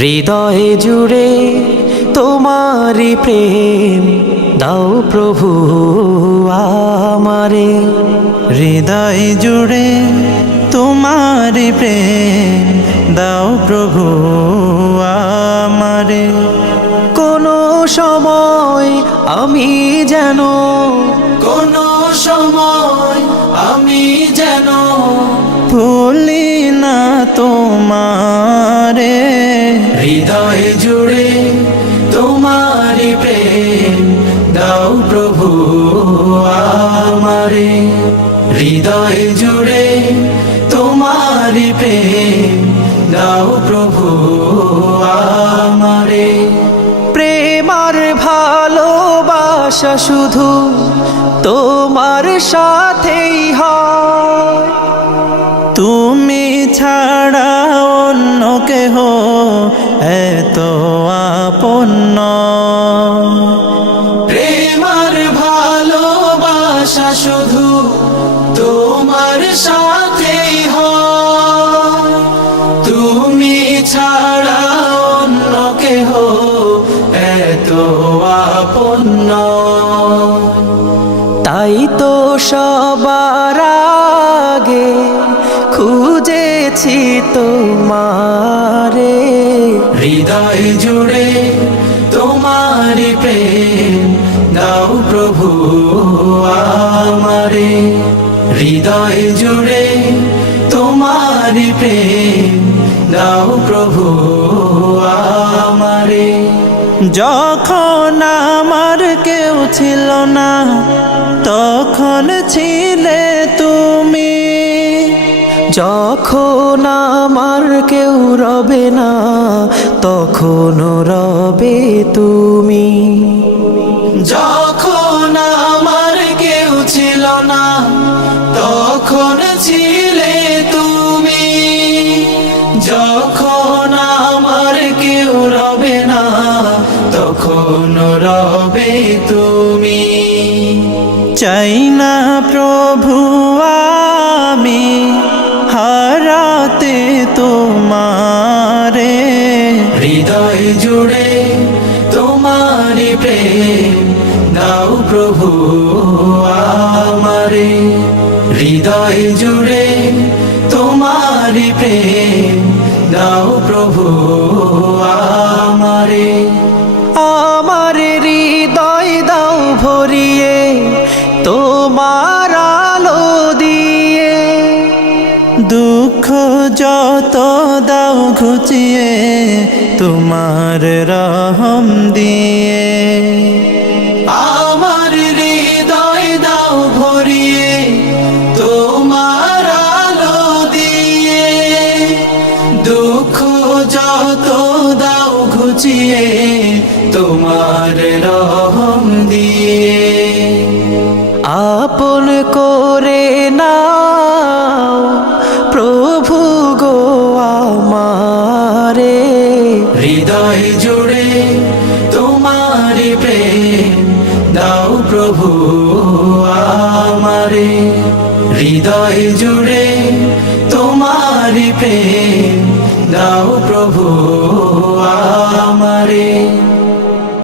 হৃদয় জুড়ে তোমারি প্রেম দাও প্রভু আমারে। হৃদয় জুড়ে তোমারি প্রেম দাও প্রভু আমারে। কোনো সময় আমি যেন ভুলি না তোমারে। হৃদয় জুড়ে তোমারি প্রেম দাও প্রভু আমারে। হৃদয় জুড়ে তোমারি প্রেম দাও প্রভু আমারে। প্রেম আর ভালোবাসা শুধু তোমার সাথেই হয়, তুমি ছাড়া অন্য কেহ এত আপন নয়। প্রেম আর ভালোবাসা শুধু তোমার সাথেই হয়, তুমি ছাড়া অন্য কেহ এত আপন নয়। তাই তো সবার আগে খুঁজেছি তোমারে। হৃদয় জুড়ে তোমারি প্রেম দাও প্রভু আমারে। হৃদয় জুড়ে তোমারি প্রেম দাও প্রভু আমারে। যখন আমার কেউ ছিল না তখন ছিলে তুমি, যখন আমার কেউ রবে না তখন রবে তুমি। যখন আমার কেউ ছিল না তখন ছিলে তুমি, যখন আমার কেউ রবে না তখন রবে তুমি। চাই না প্রভু আমি হারাতে তোমারে। হৃদয় জুড়ে তোমারি প্রেম দাও প্রভু আমারে। হৃদয় জুড়ে তোমারি প্রেম দাও প্রভু আমারে। আমার হৃদয় দাও ভরিয়ে তোমার আলো দিয়ে, দুঃখ যত দাও ঘুচিয়ে তোমার রহম দিয়ে। আমার হৃদয় দাও ভরিয়ে তোমার আলো দিয়ে, দুঃখ যত দাও ঘুচিয়ে তোমার রহম দিয়ে। আপন করে নাও প্রভু গো আমারে। হৃদয় জুড়ে তোমারি প্রেম দাও প্রভু আমারে। হৃদয় জুড়ে তোমারি প্রেম দাও প্রভু আমারে।